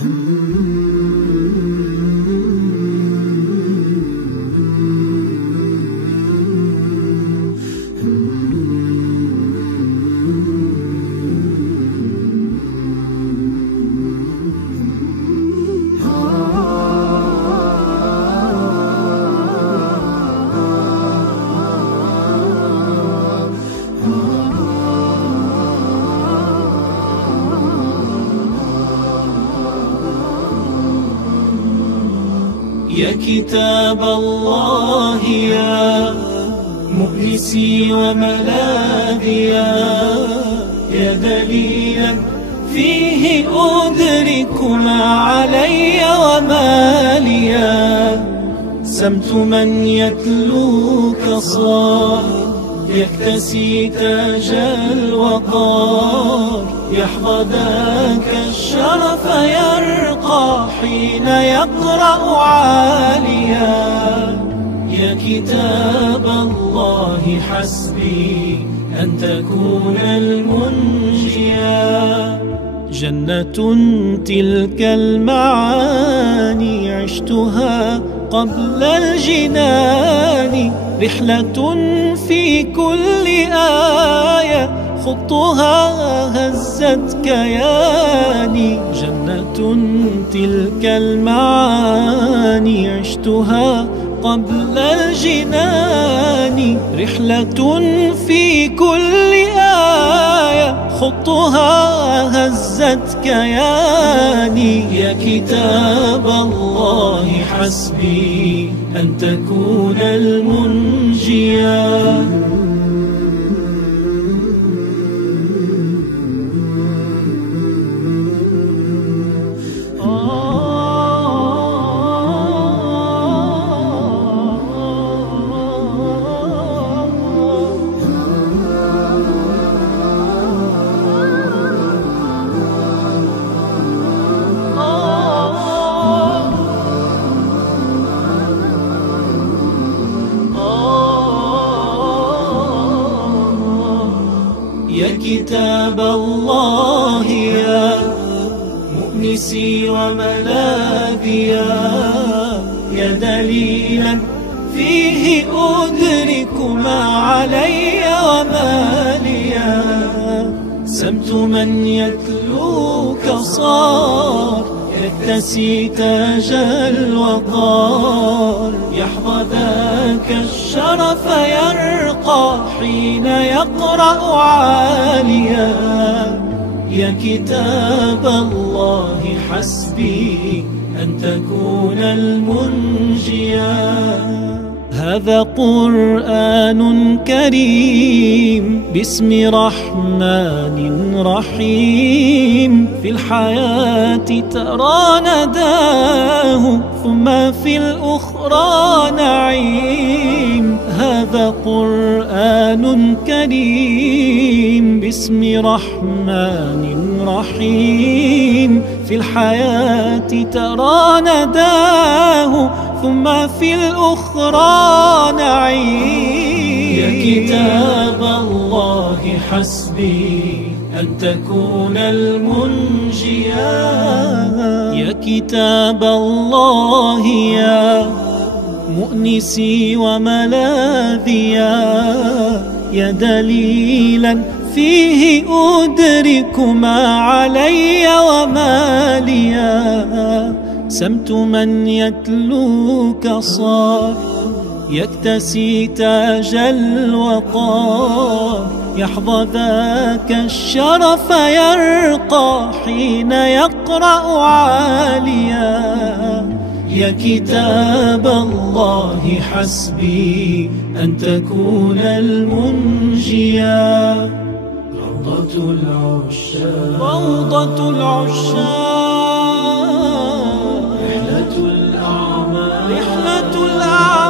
يا كتاب الله يا مؤنسي وملاذيا، يا دليلا فيه أدرك ما علي وما ليا. سمت من يتلوك صار يكتسي تاج الوقار، يحظى ذاك الشرف يرقى حين يقرأ عاليا. يا كتاب الله حسبي أن تكون المنجيا. جنة تلك المعاني عشتها قبل الجنان، رحلة في كل آية خطها هزت كياني. جنة تلك المعاني عشتها قبل الجنان، رحلة في كل آية خطها هزت كياني. يا كتاب الله حسبي أن تكون المنجيا. يا كتاب الله يا مؤنسي وملاذيا، يا دليلا فيه أدرك ما علي وما ليا. سمت من يتلوك صار يكتسي تاج الوقار، يحظى ذاك الشرف يرقى حين يقرأ عاليا. يا كتاب الله حسبي أن تكون المنجيا. هذا قرآن كريم باسم رحمن رحيم، في الحياة ترى نداه ثم في الأخرى نعيم. هذا قرآن كريم باسم رحمن رحيم، في الحياة ترى نداه ثم في الأخرى نعيم. يا كتاب الله حسبي أن تكون المنجيا. يا كتاب الله يا مؤنسي وملاذيا، يا دليلا فيه أدرك ما علي وما ليا. سمت من يتلوك صار يكتسي تاج الوقار، يحظى ذاك الشرف يرقى حين يقرأ عاليا. يا كتاب الله حسبي أن تكون المنجيا. روضة العشاق روضة العشاق، رحلة الأعمال رحلة الأعمال،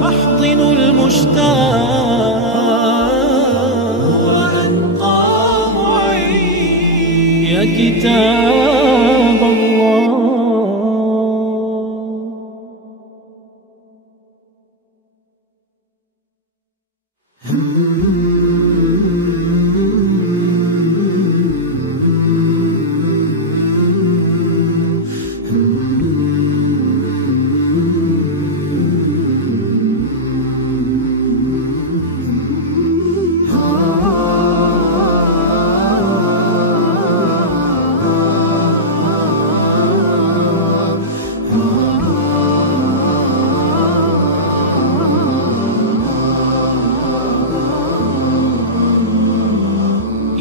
محضن المشتاق وأنقى معين. يا كتاب الله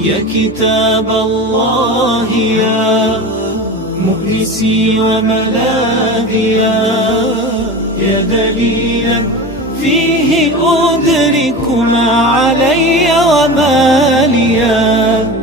يا كتاب الله يا مؤنسي وملاذيا، يا دليلا فيه أدرك ما علي وما ليا.